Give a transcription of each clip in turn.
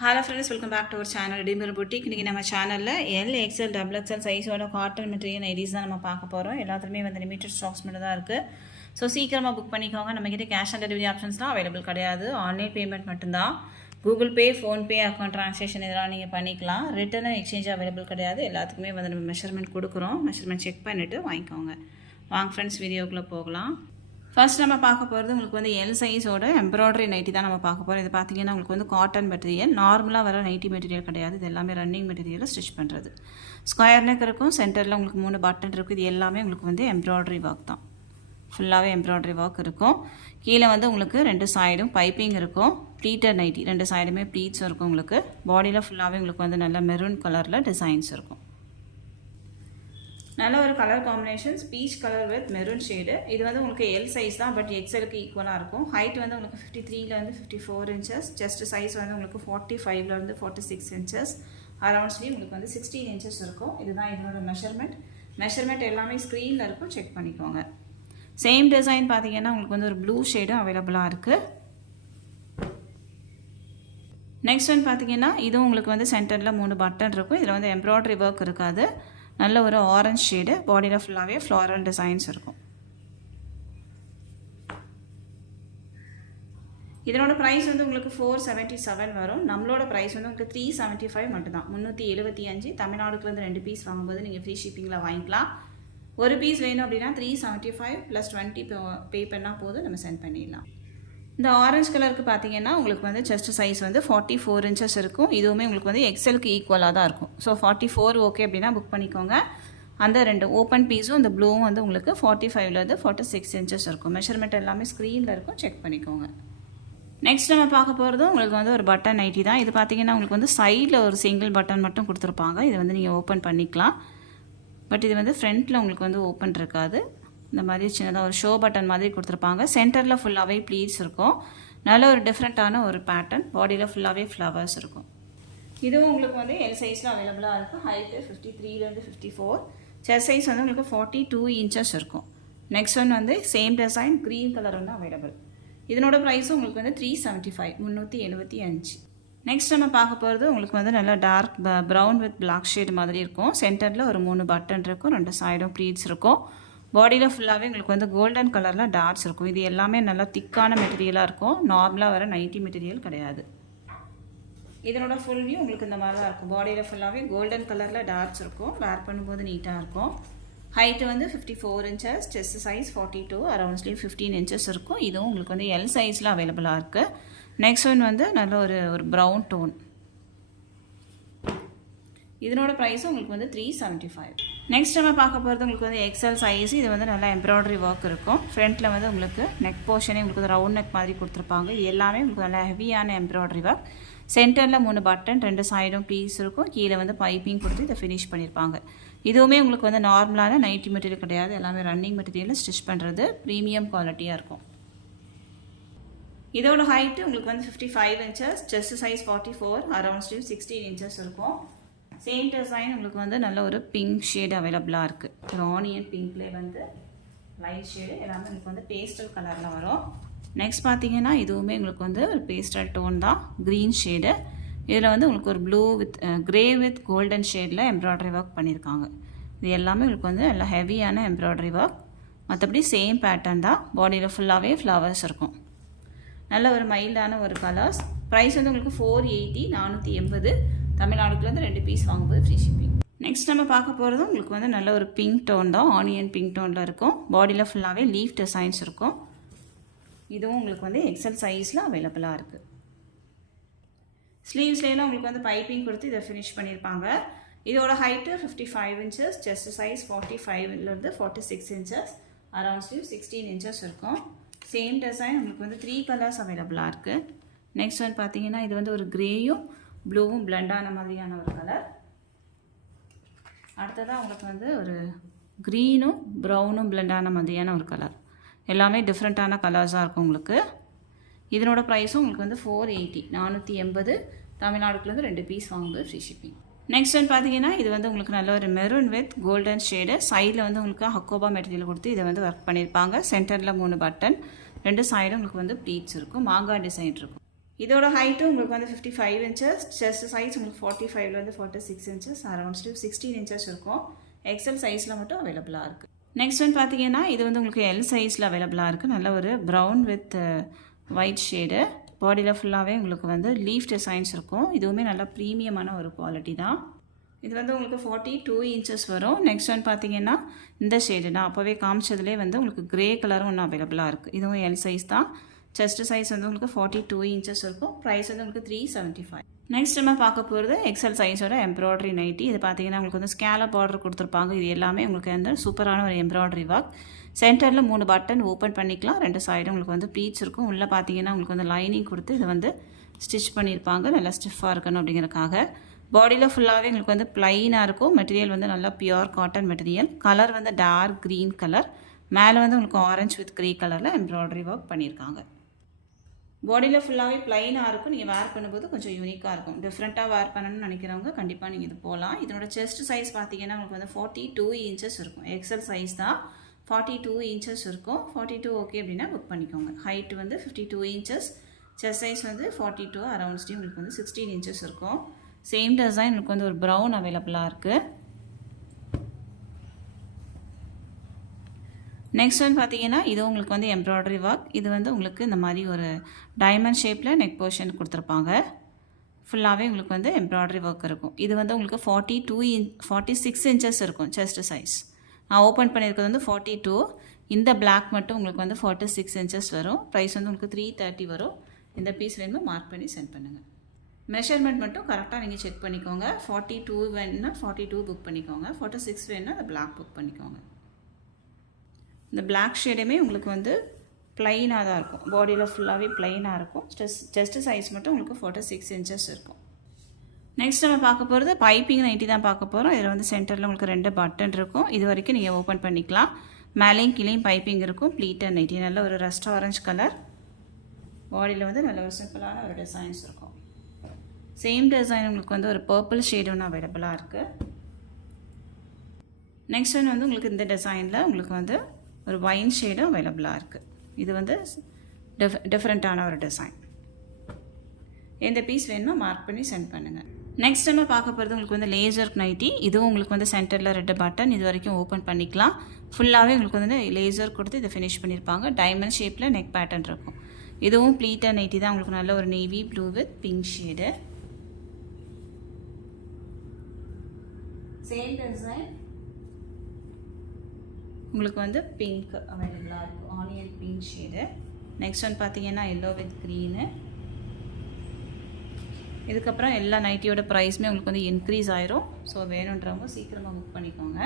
Hello friends, welcome back to our channel Redeemer Boutique. இன்னைக்கு நம்ம சேனல்ல L, XL, XXL சைஸோட காட்டன் மெட்டீரியல் நைட்டிஸ் தான் நம்ம பார்க்க போறோம். எல்லாத்துலயுமே வந்து லிமிட்டட் ஸ்டாக்ஸ் மட்டும் தான் இருக்கு. ஸோ சீக்கிரமா புக் பண்ணிக்கோங்க. நம்ம கிட்ட கேஷ் ஆன் டெலிவரி ஆப்ஷன்ஸ்லாம் அவைலபிள் கிடையாது. ஆன்லைன் பேமெண்ட் மட்டும்தான். Google Pay, PhonePe, account transaction இதெல்லாம் நீங்கள் பண்ணிக்கலாம். ரிட்டர்ன் அண்ட் எக்ஸ்சேஞ்ச் அவைலபிள் கிடையாது. எல்லாத்துக்குமே வந்து நம்ம மெஷர்மெண்ட் கொடுக்குறோம். மெஷர்மெண்ட் செக் பண்ணிவிட்டு வாங்கிக்கோங்க. வாங்க ஃப்ரெண்ட்ஸ், வீடியோக்குள்ளே போகலாம். ஃபர்ஸ்ட் நம்ம பார்க்க போகிறது உங்களுக்கு வந்து எல் சைஸோட எம்ப்ராய்டரி நைட்டி தான் நம்ம பார்க்க போகிறோம். இது பார்த்தீங்கன்னா உங்களுக்கு வந்து காட்டன் மெட்டீரியல், நார்மலாக வர நைட்டி மெட்டீரியல் கிடையாது. இது எல்லாமே ரன்னிங் மெட்டீரியலில் ஸ்டிச் பண்ணுறது. ஸ்கொயர் நெக் இருக்கும், சென்டரில் உங்களுக்கு 3 பட்டன் இருக்குது. இது எல்லாமே உங்களுக்கு வந்து எம்ப்ராய்டரி ஒர்க் தான். ஃபுல்லாகவே எம்ப்ராய்டரி ஒர்க் இருக்கும். கீழே வந்து உங்களுக்கு 2 சைடும் பைப்பிங் இருக்கும். ப்ளீட்டட் நைட்டி, 2 சைடுமே ப்ளீட்ஸ் இருக்கும். உங்களுக்கு பாடியில் ஃபுல்லாகவே உங்களுக்கு வந்து நல்ல மெரூன் கலரில் டிசைன்ஸ் இருக்கும். நல்ல ஒரு colour combinations, peach colour with maroon shade. இது வந்து உங்களுக்கு எல் சைஸ் தான், பட் எக்ஸலுக்கு ஈக்குவலாக இருக்கும். ஹைட் வந்து உங்களுக்கு 53லேருந்து 54 இன்ச்சஸ். செஸ்ட் சைஸ் வந்து உங்களுக்கு 45லேருந்து 46 இன்ச்சஸ். அரௌண்ட் ஸ்லீவ் உங்களுக்கு வந்து 16 இன்ச்சஸ் இருக்கும். இதுதான் இதோட மெஷர்மெண்ட் எல்லாமே ஸ்க்ரீனில் இருக்கும், செக் பண்ணிக்கோங்க. சேம் டிசைன் பார்த்தீங்கன்னா உங்களுக்கு வந்து ஒரு ப்ளூ ஷேடும் அவைலபிளாக இருக்குது. நெக்ஸ்ட் ஒன் பார்த்தீங்கன்னா இதுவும் உங்களுக்கு வந்து சென்டரில் 3 பட்டன் இருக்கும். இதில் வந்து எம்ப்ராய்டரி ஒர்க் இருக்காது. நல்ல ஒரு ஆரஞ்ச் ஷேடு, பாடியில் ஃபுல்லாகவே ஃப்ளாரல் டிசைன்ஸ் இருக்கும். இதனோட ப்ரைஸ் வந்து உங்களுக்கு 477 வரும். நம்மளோட ப்ரைஸ் வந்து உங்களுக்கு 375 மட்டும்தான். 375. தமிழ்நாடுக்குலேருந்து 2 பீஸ் வாங்கும்போது நீங்கள் ஃப்ரீ ஷிப்பிங்கில் வாங்கிக்கலாம். ஒரு பீஸ் வேணும் அப்படின்னா 375 + 20 பே பண்ணால் போதும், நம்ம சென்ட் பண்ணிடலாம். இந்த ஆரஞ்சு கலருக்கு பார்த்தீங்கன்னா உங்களுக்கு வந்து செஸ்ட் சைஸ் வந்து 44 இன்ச்சஸ் இருக்கும். இதுவுமே உங்களுக்கு வந்து எக்ஸலுக்கு ஈக்குவலாக தான் இருக்கும். ஸோ 44 ஓகே அப்படின்னா புக் பண்ணிக்கோங்க. அந்த 2 ஓப்பன் பீஸும் இந்த ப்ளூவும் வந்து உங்களுக்கு 45லேருந்து 46 இன்ச்சஸ் இருக்கும். மெஷர்மெண்ட் எல்லாமே ஸ்க்ரீனில் இருக்கும், செக் பண்ணிக்கோங்க. நெக்ஸ்ட் நம்ம பார்க்க போகிறது உங்களுக்கு வந்து ஒரு பட்டன் நைட்டி தான். இது பார்த்தீங்கன்னா உங்களுக்கு வந்து சைடில் ஒரு சிங்கிள் பட்டன் மட்டும் கொடுத்துருப்பாங்க. இது வந்து நீங்கள் ஓப்பன் பண்ணிக்கலாம். பட் இது வந்து ஃப்ரண்ட்டில் உங்களுக்கு வந்து ஓப்பன் இருக்காது. இந்த மாதிரி சின்னதாக ஒரு ஷோ பட்டன் மாதிரி கொடுத்துருப்பாங்க. சென்டரில் ஃபுல்லாகவே ப்ளீட்ஸ் இருக்கும். நல்ல ஒரு டிஃப்ரெண்ட்டான ஒரு பேட்டர்ன். பாடியில் ஃபுல்லாகவே ஃப்ளவர்ஸ் இருக்கும். இதுவும் உங்களுக்கு வந்து எல் சைஸில் அவைலபிளாக இருக்கும். ஹைட்டு 53லேருந்து 54. செஸ்ட் சைஸ் வந்து உங்களுக்கு 42 இன்ச்சஸ் இருக்கும். நெக்ஸ்ட் ஒன் வந்து சேம் டிசைன், க்ரீன் கலர் வந்து அவைலபிள். இதனோட ப்ரைஸும் உங்களுக்கு வந்து 375, 375. நெக்ஸ்ட் நம்ம பார்க்க போகிறது உங்களுக்கு வந்து நல்லா dark brown with black shade மாதிரி இருக்கும். சென்டரில் ஒரு 3 பட்டன் இருக்கும். 2 சைடும் ப்ளீட்ஸ் இருக்கும். பாடியில் ஃபுல்லாகவே உங்களுக்கு வந்து கோல்டன் கலரில் டாட்ஸ் இருக்கும். இது எல்லாமே நல்லா திக்கான மெட்டீரியலாக இருக்கும். நார்மலாக வர நைட்டி மெட்டீரியல் கிடையாது. இதனோட ஃபுல் வியூ உங்களுக்கு இந்த மாதிரி தான் இருக்கும். பாடியில் ஃபுல்லாகவே கோல்டன் கலரில் டாட்ஸ் இருக்கும். வேர் பண்ணும்போது நீட்டாக இருக்கும். ஹைட்டு வந்து 54 inches. Chest size 42, around sleeve 15 inches இருக்கும். இதுவும் உங்களுக்கு வந்து எல் சைஸில் அவைலபிளாக இருக்குது. நெக்ஸ்ட் ஒன் வந்து நல்ல ஒரு ப்ரௌன் டோன். இதனோட ப்ரைஸும் உங்களுக்கு வந்து 375. நெக்ஸ்ட் நம்ம பார்க்க போகிறது உங்களுக்கு வந்து எக்ஸல் சைஸ். இது வந்து நல்லா எம்ப்ராய்டரி ஒர்க் இருக்கும். ஃப்ரண்ட்டில் வந்து உங்களுக்கு நெக் போர்ஷனே உங்களுக்கு வந்து ரவுண்ட் நெக் மாதிரி கொடுத்துருப்பாங்க. இது எல்லாமே உங்களுக்கு நல்லா ஹெவியான எம்ப்ராய்டரி ஒர்க். சென்டரில் 3 பட்டன், 2 சைடும் பீஸ் இருக்கும். கீழே வந்து பைப்பிங் கொடுத்து இதை ஃபினிஷ் பண்ணியிருப்பாங்க. இதுவுமே உங்களுக்கு வந்து நார்மலான நைட்டி மெட்டீரியல் கிடையாது. எல்லாமே ரன்னிங் மெட்டீரியலில் ஸ்டிச் பண்ணுறது. ப்ரீமியம் குவாலிட்டியாக இருக்கும். இதோட ஹைட்டு உங்களுக்கு வந்து 55 inches. Chest size 44, around sleeve 16 inches இருக்கும். சேம் டிசைன் உங்களுக்கு வந்து நல்ல ஒரு பிங்க் ஷேடு அவைலபிளாக இருக்குது. ஒரு ஆனியன் பிங்க்லேயே வந்து லைட் ஷேடு எல்லாமே உங்களுக்கு வந்து பேஸ்டல் கலரில் வரும். நெக்ஸ்ட் பார்த்தீங்கன்னா இதுவுமே உங்களுக்கு வந்து ஒரு பேஸ்டல் டோன் தான், க்ரீன் ஷேடு. இதில் வந்து உங்களுக்கு ஒரு blue with grey with golden ஷேடில் எம்ப்ராய்டரி ஒர்க் பண்ணியிருக்காங்க. இது எல்லாமே உங்களுக்கு வந்து நல்லா ஹெவியான எம்ப்ராய்டரி ஒர்க். மற்றபடி சேம் பேட்டர்ன் தான். பாடியில் ஃபுல்லாகவே ஃப்ளவர்ஸ் இருக்கும். நல்ல ஒரு மைல்டான ஒரு கலர்ஸ். ப்ரைஸ் வந்து உங்களுக்கு 480, 480. தமிழ்நாடுக்குலேருந்து 2 பீஸ் வாங்கும்போது ஃப்ரீ ஷிப்பிங். நெக்ஸ்ட் நம்ம பார்க்க போகிறது உங்களுக்கு வந்து நல்ல ஒரு பிங்க் டோன் தான். ஆனியன் பிங்க் டோனில் இருக்கும். பாடியில் ஃபுல்லாகவே லீஃப் டிசைன்ஸ் இருக்கும். இதுவும் உங்களுக்கு வந்து எக்ஸல் சைஸில் அவைலபிளாக இருக்குது. ஸ்லீவ்ஸ்லாம் உங்களுக்கு வந்து பைப்பிங் கொடுத்து இதை ஃபினிஷ் பண்ணியிருப்பாங்க. இதோட ஹைட்டு 55 இன்ச்சஸ். செஸ்ட் சைஸ் 45லேருந்து 46 இன்ச்சஸ். அரௌண்ட் ஸ்லீவ் 16 இன்ச்சஸ் இருக்கும். சேம் டிசைன் உங்களுக்கு வந்து 3 கலர்ஸ் அவைலபிளாக இருக்குது. நெக்ஸ்ட் ஒன் பார்த்தீங்கன்னா இது வந்து ஒரு க்ரேயும் ப்ளூவும் பிளண்டான மாதிரியான ஒரு கலர். அடுத்ததாக உங்களுக்கு வந்து ஒரு க்ரீனும் ப்ரௌனும் பிளண்டான மாதிரியான ஒரு கலர். எல்லாமே டிஃப்ரெண்ட்டான கலர்ஸாக இருக்கும் உங்களுக்கு. இதனோட ப்ரைஸும் உங்களுக்கு வந்து 480, 480. தமிழ்நாடுக்குலேருந்து 2 பீஸ் வாங்கும்போது ஃப்ரீ ஷிப்பிங். நெக்ஸ்ட் ஒன் பார்த்தீங்கன்னா இது வந்து உங்களுக்கு நல்ல ஒரு மெரூன் வித் கோல்டன் ஷேடு. சைடில் வந்து உங்களுக்கு ஹக்கோபா மெட்டீரியல் கொடுத்து இதை வந்து ஒர்க் பண்ணியிருப்பாங்க. சென்டரில் 3 பட்டன், 2 சைடும் உங்களுக்கு வந்து ப்ளீட்ஸ் இருக்கும். மாங்காய் டிசைன் இருக்கும். இதோட ஹைட்டும் உங்களுக்கு வந்து 55 இன்ச்சஸ், செஸ்ட் சைஸ் உங்களுக்கு 45லேருந்து 46 இன்ச்சஸ், அரௌண்ட் ஸ்லீவ் 16 இன்ச்சஸ் இருக்கும். எக்ஸல் சைஸில் மட்டும் அவைலபிளாக இருக்குது. நெக்ஸ்ட் வந்து பார்த்தீங்கன்னா இது வந்து உங்களுக்கு எல் சைஸில் அவைலபிளாக இருக்குது. நல்ல ஒரு ப்ரௌன் வித் ஒயிட் ஷேடு. பாடியில் ஃபுல்லாகவே உங்களுக்கு வந்து லீஃப் டிசைன்ஸ் இருக்கும். இதுவுமே நல்லா ப்ரீமியமான ஒரு குவாலிட்டி தான். இது வந்து உங்களுக்கு 42 இன்ச்சஸ் வரும். நெக்ஸ்ட் வந்து பார்த்தீங்கன்னா இந்த ஷேடு நான் அப்போவே காமிச்சதுலேயே வந்து உங்களுக்கு கிரே கலரும் ஒன்று அவைலபிளாக இருக்குது. இதுவும் எல் சைஸ் தான். செஸ்ட் சைஸ் வந்து உங்களுக்கு 42 இன்ச்சஸ் இருக்கும். ப்ரைஸ் வந்து உங்களுக்கு 375. நெக்ஸ்ட் நம்ம பார்க்க போகிறது எக்ஸல் சைஸோட எம்ப்ராய்டரி நைட்டி. இது பார்த்தீங்கன்னா உங்களுக்கு வந்து ஸ்கேலப் பார்டர் கொடுத்துருப்பாங்க. இது எல்லாமே உங்களுக்கு வந்து சூப்பரான ஒரு எம்ப்ராய்டரி ஒர்க். சென்டரில் 3 பட்டன் ஓப்பன் பண்ணிக்கலாம். 2 சைடும் உங்களுக்கு வந்து ப்ளீட்ஸ் இருக்கும். உள்ளே பார்த்தீங்கன்னா உங்களுக்கு வந்து லைனிங் கொடுத்து இதை வந்து ஸ்டிச் பண்ணியிருப்பாங்க. நல்லா ஸ்டிஃபாக இருக்கணும் அப்படிங்கிறக்காக. பாடியில் ஃபுல்லாகவே உங்களுக்கு வந்து ப்ளைனாக இருக்கும். மெட்டீரியல் வந்து நல்லா பியூர் காட்டன் மெட்டீரியல். கலர் வந்து டார்க் க்ரீன் கலர். மேலே வந்து உங்களுக்கு ஆரஞ்சு வித் க்ரே கலரில் எம்ப்ராய்டரி ஒர்க் பண்ணியிருக்காங்க. பாடியில் ஃபுல்லாகவே ப்ளைனாக இருக்கும். நீங்கள் வேர் பண்ணும்போது கொஞ்சம் யூனிக்காக இருக்கும். டிஃப்ரெண்ட்டாக வேர் பண்ணணும்னு நினைக்கிறவங்க கண்டிப்பாக நீங்கள் இது போகலாம். இதனோட செஸ்ட் சைஸ் பார்த்தீங்கன்னா உங்களுக்கு வந்து 42 இன்ச்சஸ் இருக்கும். எக்ஸல் சைஸ் தான். 42 இன்ச்சஸ் இருக்கும். 42 ஓகே அப்படின்னா புக் பண்ணிக்கோங்க. ஹைட் வந்து 52 இன்ச்சஸ், செஸ்ட் சைஸ் வந்து 42, அரௌண்ட் ஸ்லீவ் உங்களுக்கு வந்து 16 இன்ச்சஸ் இருக்கும். சேம் டிசைன் உங்களுக்கு வந்து ஒரு ப்ரௌன் அவைலபிளாக இருக்குது. நெக்ஸ்ட் வந்து பார்த்தீங்கன்னா இது உங்களுக்கு வந்து எம்ப்ராய்டரி ஒர்க். இது வந்து உங்களுக்கு இந்த மாதிரி ஒரு டைமண்ட் ஷேப்பில் நெக் போர்ஷன் கொடுத்துருப்பாங்க. ஃபுல்லாகவே உங்களுக்கு வந்து எம்ப்ராய்டரி ஒர்க் இருக்கும். இது வந்து உங்களுக்கு 46 இன்ச்சஸ் இருக்கும் செஸ்ட் சைஸ். நான் ஓப்பன் பண்ணியிருக்கிறது வந்து 42. இந்த பிளாக் மட்டும் உங்களுக்கு வந்து 46 இன்ச்சஸ் வரும். ப்ரைஸ் வந்து உங்களுக்கு 330 வரும். இந்த பீஸ் வேணுமோ மார்க் பண்ணி சென்ட் பண்ணுங்கள். மெஷர்மெண்ட் மட்டும் கரெக்டாக நீங்கள் செக் பண்ணிக்கோங்க. 42 வேணுன்னா 42 புக் பண்ணிக்கோங்க. 46 வேணுன்னா அந்த பிளாக் புக் பண்ணிக்கோங்க. இந்த பிளாக் ஷேடுமே உங்களுக்கு வந்து ப்ளைனாக தான் இருக்கும். பாடியில் ஃபுல்லாகவே ப்ளைனாக இருக்கும். செஸ்ட் சைஸ் மட்டும் உங்களுக்கு 46 இன்ச்சஸ் இருக்கும். நெக்ஸ்ட் நம்ம பார்க்க போகிறது பைப்பிங் நைட்டி தான் பார்க்க போகிறோம். இதில் வந்து சென்டரில் உங்களுக்கு 2 பட்டன் இருக்கும். இது வரைக்கும் நீங்கள் ஓப்பன் பண்ணிக்கலாம். மேலேயும் கீழேயும் பைப்பிங் இருக்கும். ப்ளீட்டர் நைட்டி நல்ல ஒரு ரஸ்ட் ஆரஞ்சு கலர். பாடியில் வந்து நல்ல ஒரு சிம்பிளான ஒரு டிசைன்ஸ் இருக்கும். சேம் டிசைன் உங்களுக்கு வந்து ஒரு பர்பிள் ஷேடு ஒன்று அவைலபிளாக இருக்குது. நெக்ஸ்ட் ஒன்று வந்து உங்களுக்கு இந்த டிசைனில் உங்களுக்கு வந்து ஒரு வைன் ஷேடும் அவைலபிளாக இருக்குது. இது வந்து டிஃப்ரெண்ட்டான ஒரு டிசைன். எந்த பீஸ் வேணுமோ மார்க் பண்ணி சென்ட் பண்ணுங்கள். நெக்ஸ்ட் நம்ம பார்க்க போகிறது உங்களுக்கு வந்து லேசர் நைட்டி. இதுவும் உங்களுக்கு வந்து சென்டரில் 2 பட்டன் இது வரைக்கும் ஓப்பன் பண்ணிக்கலாம். ஃபுல்லாகவே உங்களுக்கு வந்து லேசர் கொடுத்து இதை ஃபினிஷ் பண்ணியிருப்பாங்க. டைமண்ட் ஷேப்பில் நெக் பேட்டர்ன் இருக்கும். இதுவும் ப்ளீட்டர் நைட்டி தான். உங்களுக்கு நல்ல ஒரு navy blue with pink shade. Same design உங்களுக்கு வந்து பிங்க் அவைலபிளாக இருக்கும். Onion pink shade. Next one பார்த்தீங்கன்னா எல்லோ வித் க்ரீனு. இதுக்கப்புறம் எல்லா நைட்டியோட ப்ரைஸுமே உங்களுக்கு வந்து இன்க்ரீஸ் ஆயிரும். ஸோ வேணுன்றவங்க சீக்கிரமாக புக் பண்ணிக்கோங்க.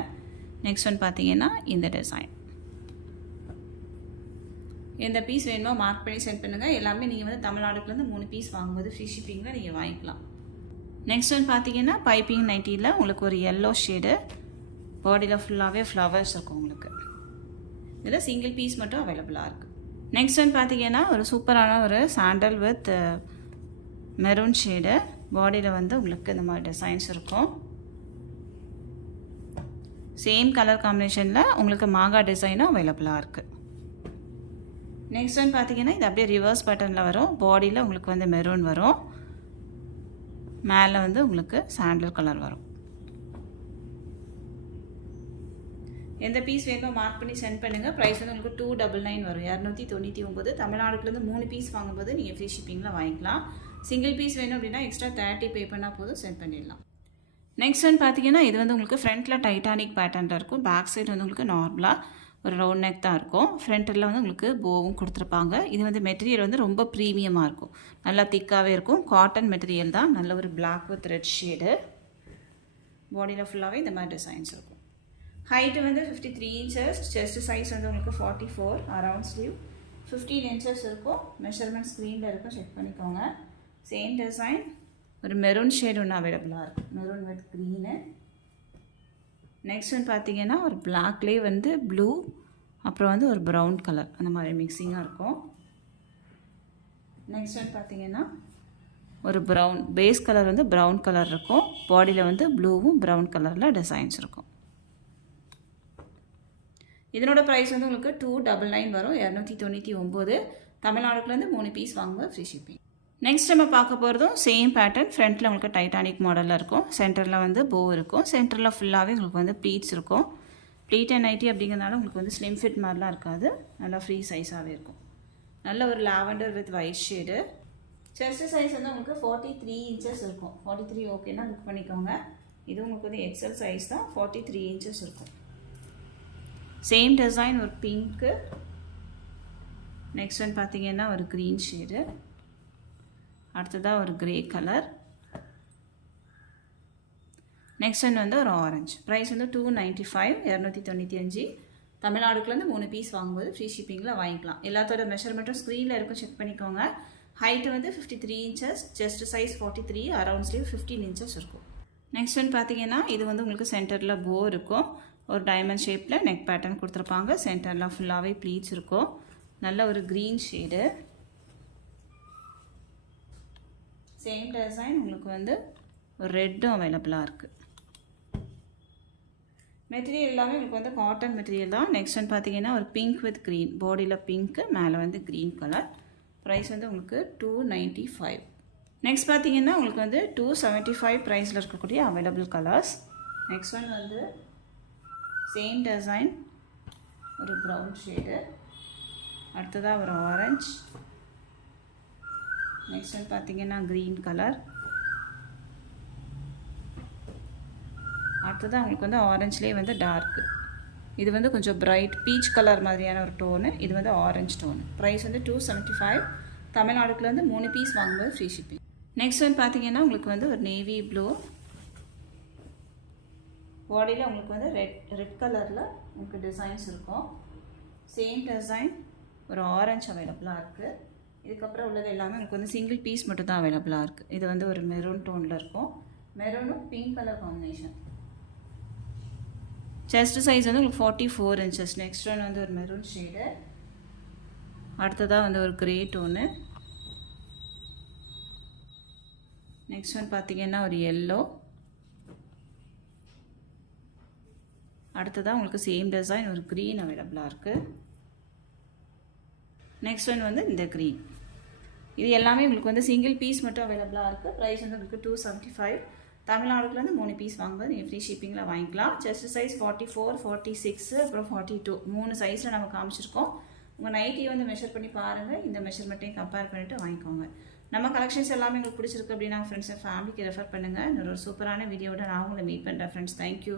நெக்ஸ்ட் ஒன் பார்த்தீங்கன்னா இந்த டிசைன். எந்த பீஸ் வேணுமோ மார்க் பண்ணி சென்ட் பண்ணுங்கள். எல்லாமே நீங்கள் வந்து தமிழ்நாடுக்குலேருந்து 3 பீஸ் வாங்கும்போது ஃப்ரீ ஷிப்பிங்கில் நீங்கள் வாங்கிக்கலாம். நெக்ஸ்ட் ஒன் பார்த்தீங்கன்னா பைப்பிங் நைட்டியில் உங்களுக்கு ஒரு எல்லோ ஷேடு. பாடியில் ஃபுல்லாகவே ஃப்ளவர்ஸ் இருக்கும் உங்களுக்கு. இதில் சிங்கிள் பீஸ் மட்டும் அவைலபிளாக இருக்குது. நெக்ஸ்ட் ஒன் பார்த்தீங்கன்னா ஒரு சூப்பரான ஒரு சாண்டல் வித் மெரூன் ஷேடு. பாடியில் வந்து உங்களுக்கு இந்த மாதிரி டிசைன்ஸ் இருக்கும். சேம் கலர் காம்பினேஷனில் உங்களுக்கு மாங்கா டிசைனும் அவைலபிளாக இருக்குது. நெக்ஸ்ட் ஒன் பார்த்தீங்கன்னா இது அப்படியே ரிவர்ஸ் பேட்டர்னில் வரும். பாடியில் உங்களுக்கு வந்து மெரூன் வரும். மேலே வந்து உங்களுக்கு சாண்டல் கலர் வரும். எந்த பீஸ் வேணுமோ மார்க் பண்ணி சென்ட் பண்ணுங்கள். ப்ரைஸ் வந்து உங்களுக்கு 299 வரும். 299. தமிழ்நாடுக்குலேருந்து 3 பீஸ் வாங்கும்போது நீங்கள் ஃப்ரீ ஷிப்பிங்கில் வாங்கிக்கலாம். சிங்கிள் பீஸ் வேணும் அப்படின்னா எக்ஸ்ட்ரா 30 பே பண்ணால் போதும் சென்ட் பண்ணிடலாம். நெக்ஸ்ட் ஒன் பார்த்தீங்கன்னா இது வந்து உங்களுக்கு ஃப்ரண்ட்டில் டைட்டானிக் பேட்டர்னில் இருக்கும். பேக் சைடு வந்து உங்களுக்கு நார்மலாக ஒரு ரவுண்ட் நெக் தான் இருக்கும். ஃப்ரண்ட்டில் வந்து உங்களுக்கு போவும் கொடுத்துருப்பாங்க. இது வந்து மெட்டீரியல் வந்து ரொம்ப ப்ரீமியமாக இருக்கும். நல்லா திக்காகவே இருக்கும். காட்டன் மெட்டீரியல் தான். நல்ல ஒரு பிளாக் வித் ரெட் ஷேடு. பாடியில் ஃபுல்லாகவே இந்த மாதிரி டிசைன்ஸ் இருக்கும். ஹைட்டு வந்து 53 இன்ச்சஸ். செஸ்ட் சைஸ் வந்து உங்களுக்கு 44, அரவுண்ட் ஸ்லீவ் 15 இன்ச்சஸ் இருக்கும். மெஷர்மெண்ட் ஸ்க்ரீனில் இருக்கும், செக் பண்ணிக்கோங்க. சேம் டிசைன் ஒரு மெரூன் ஷேடு ஒன்று அவைலபிளாக இருக்குது. Maroon with green. நெக்ஸ்ட் ஒன்று பார்த்தீங்கன்னா ஒரு பிளாக்லேயே வந்து ப்ளூ, அப்புறம் வந்து ஒரு ப்ரௌன் கலர் அந்த மாதிரி மிக்சிங்காக இருக்கும். நெக்ஸ்ட் ஒன்று பார்த்தீங்கன்னா ஒரு ப்ரௌன் பேஸ் கலர் வந்து ப்ரௌன் கலர் இருக்கும். பாடியில் வந்து ப்ளூவும் ப்ரௌன் கலரில் டிசைன்ஸ் இருக்கும். இதனோட ப்ரைஸ் வந்து உங்களுக்கு 299 வரும். 299. தமிழ்நாடுக்குலேருந்து 3 பீஸ் வாங்கும்போது ஃப்ரீ ஷிப்பிங். நெக்ஸ்ட் நம்ம பார்க்க போகிறதும் சேம் பேட்டர்ன். ஃப்ரண்ட்டில் உங்களுக்கு டைட்டானிக் மாடலில் இருக்கும். சென்டரில் வந்து போ இருக்கும். சென்டரில் ஃபுல்லாகவே உங்களுக்கு வந்து ப்ளீட்ஸ் இருக்கும். ப்ளீட் அண்ட் நைட்டி அப்படிங்கிறதுனால உங்களுக்கு வந்து ஸ்லிம் ஃபிட் மாதிரிலாம் இருக்காது. நல்லா ஃப்ரீ சைஸாகவே இருக்கும். நல்ல ஒரு lavender with white shade. Chest size வந்து உங்களுக்கு 43 இன்ச்சஸ் இருக்கும். 43 ஓகேன்னா புக் பண்ணிக்கோங்க. இது உங்களுக்கு வந்து எக்ஸல் சைஸ் தான். 43 இன்ச்சஸ் இருக்கும். சேம் டிசைன் ஒரு பிங்க்கு. நெக்ஸ்ட் ஒன் பார்த்தீங்கன்னா ஒரு க்ரீன் ஷேடு. அடுத்ததாக ஒரு கிரே கலர். நெக்ஸ்ட் ஒன் வந்து ஒரு ஆரஞ்சு. ப்ரைஸ் வந்து 295, 295. தமிழ்நாடுக்குலேருந்து 3 பீஸ் வாங்கும்போது ஃப்ரீ ஷிப்பிங்கில் வாங்கிக்கலாம். எல்லாத்தோட மெஷர்மெண்ட்டும் ஸ்க்ரீனில் இருக்கும், செக் பண்ணிக்கோங்க. ஹைட்டு வந்து 53 inches, chest size 43, around sleeve 15 inches இருக்கும். நெக்ஸ்ட் ஒன் பார்த்தீங்கன்னா இது வந்து உங்களுக்கு சென்டரில் போ இருக்கும். ஒரு டைமண்ட் ஷேப்பில் நெக் பேட்டர்ன் கொடுத்துருப்பாங்க. சென்டரில் ஃபுல்லாகவே ப்ளீட்ஸ் இருக்கும். நல்ல ஒரு க்ரீன் ஷேடு. சேம் டிசைன் உங்களுக்கு வந்து ஒரு ரெட்டும் அவைலபிளாக இருக்குது. மெட்டீரியல் எல்லாமே உங்களுக்கு வந்து காட்டன் மெட்டீரியல் தான். நெக்ஸ்ட் ஒன் பார்த்தீங்கன்னா ஒரு பிங்க் வித் க்ரீன். பாடியில் பிங்க்கு, மேலே வந்து க்ரீன் கலர். ப்ரைஸ் வந்து உங்களுக்கு 295. நெக்ஸ்ட் பார்த்தீங்கன்னா உங்களுக்கு வந்து 275 ப்ரைஸில் இருக்கக்கூடிய அவைலபிள் கலர்ஸ். நெக்ஸ்ட் ஒன் வந்து சேம் டிசைன் ஒரு ப்ரௌன் ஷேடு. அடுத்ததாக ஒரு ஆரஞ்சு. நெக்ஸ்ட் ஒன் பார்த்தீங்கன்னா க்ரீன் கலர். அடுத்ததாக உங்களுக்கு வந்து ஆரஞ்சுலேயே வந்து டார்க்கு. இது வந்து கொஞ்சம் பிரைட் பீச் கலர் மாதிரியான ஒரு டோனு. இது வந்து ஆரஞ்சு டோனு. ப்ரைஸ் வந்து 275. தமிழ்நாடுக்குலேருந்து 3 பீஸ் வாங்கும்போது ஃப்ரீ ஷிப்பிங். நெக்ஸ்ட் ஒன் பார்த்தீங்கன்னா உங்களுக்கு வந்து ஒரு நேவி ப்ளூ. பாடியில் உங்களுக்கு வந்து ரெட் கலரில் உங்களுக்கு டிசைன்ஸ் இருக்கும். சேம் டிசைன் ஒரு ஆரஞ்சு அவைலபிளாக இருக்குது. இதுக்கப்புறம் உள்ளது எல்லாமே உங்களுக்கு வந்து சிங்கிள் பீஸ் மட்டும் தான் அவைலபிளாக இருக்குது. இது வந்து ஒரு மெரூன் டோனில் இருக்கும். மெரூனும் pink colour combination. Chest size வந்து உங்களுக்கு 44 இன்ச்சஸ். நெக்ஸ்ட் ஒன் வந்து ஒரு மெரூன் ஷேடு. அடுத்ததாக வந்து ஒரு கிரே டோனு. நெக்ஸ்ட் ஒன் பார்த்தீங்கன்னா ஒரு எல்லோ. அடுத்ததாக உங்களுக்கு சேம் டிசைன் ஒரு க்ரீன் அவைலபிளாக இருக்குது. நெக்ஸ்ட் ஒன் வந்து இந்த க்ரீன். இது எல்லாமே உங்களுக்கு வந்து சிங்கிள் பீஸ் மட்டும் அவைலபிளாக இருக்குது. ப்ரைஸ் வந்து உங்களுக்கு 275. தமிழ்நாடுக்குலேருந்து 3 பீஸ் வாங்கும்போது நீங்கள் ஃப்ரீ ஷிப்பிங்கில் வாங்கிக்கலாம். செஸ்ட் சைஸ் 44, 46 அப்புறம் 42 3 சைஸில் நம்ம காமிச்சிருக்கோம். உங்கள் நைட்டியை வந்து மெஷர் பண்ணி பாருங்கள். இந்த மெஷர்மெண்ட்டையும் கம்பேர் பண்ணிவிட்டு வாங்கிக்கோங்க. நம்ம கலெக்ஷன்ஸ் எல்லாமே உங்களுக்கு பிடிச்சிருக்கு அப்படின்னா ஃப்ரெண்ட்ஸ் அண்ட் ஃபேமிலிக்கு ரெஃபர் பண்ணுங்கள். இன்னொரு சூப்பரான வீடியோட நான் உங்களை மீட் பண்ணுறேன் ஃப்ரெண்ட்ஸ். தேங்க்யூ.